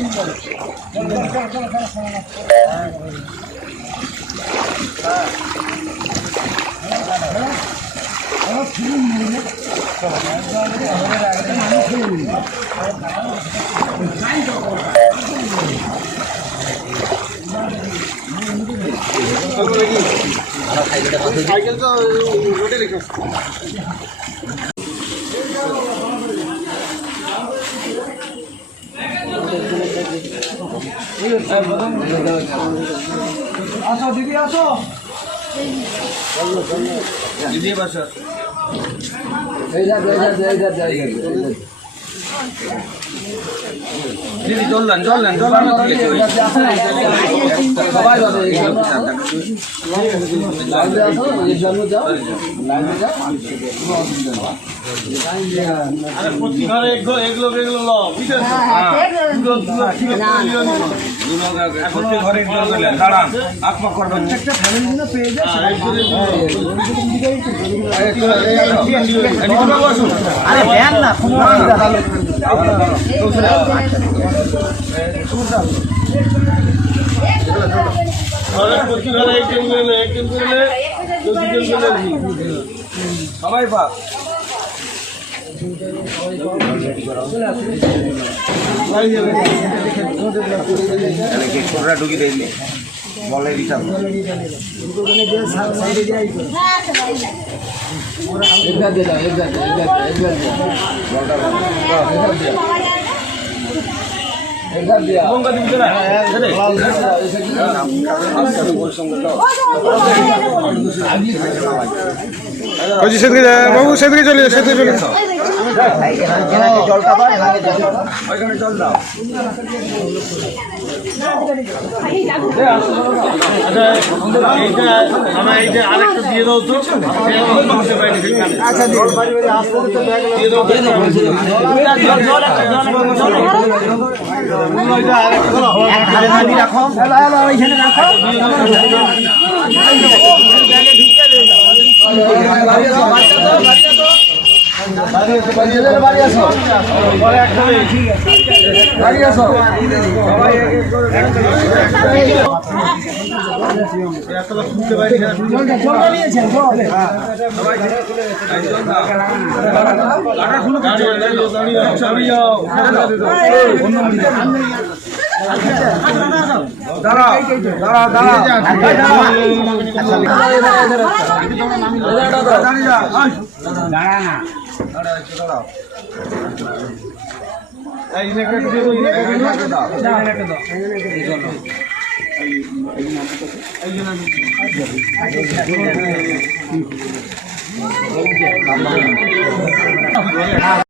ハイキャンプ。আসো দিদি আসো। দিদি দিদি চললেন চললেন চললেন সবাই দাঁড়ান আপনার করবেন আরে ব্যান না সবাই পাক ঢুকি দেয়নি বলে দিতাম বলছি সেদিকে যা বাবু সেদিকে চলে যা সেদিকে চলে রাখো রাখো বাড়ি আসো। বাড়ি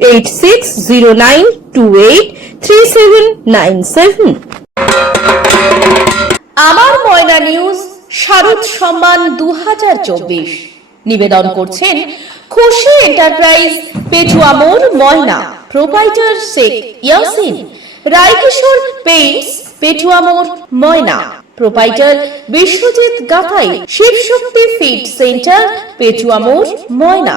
eight six zero nine two eight three seven nine seven আমার ময়না নিউজ, শারদ সম্মান দু হাজার চব্বিশ। নিবেদন করছেন খুশি এন্টারপ্রাইজ পেটুয়া মোড় ময়না, প্রোপাইটার শেখ ইয়াসিন, রায়কিশোর পেইন্টস পেটুয়া মোড় Moyna, proprietor Biswajit Gathai, Shibshakti feed centre Petua মোড় Moyna.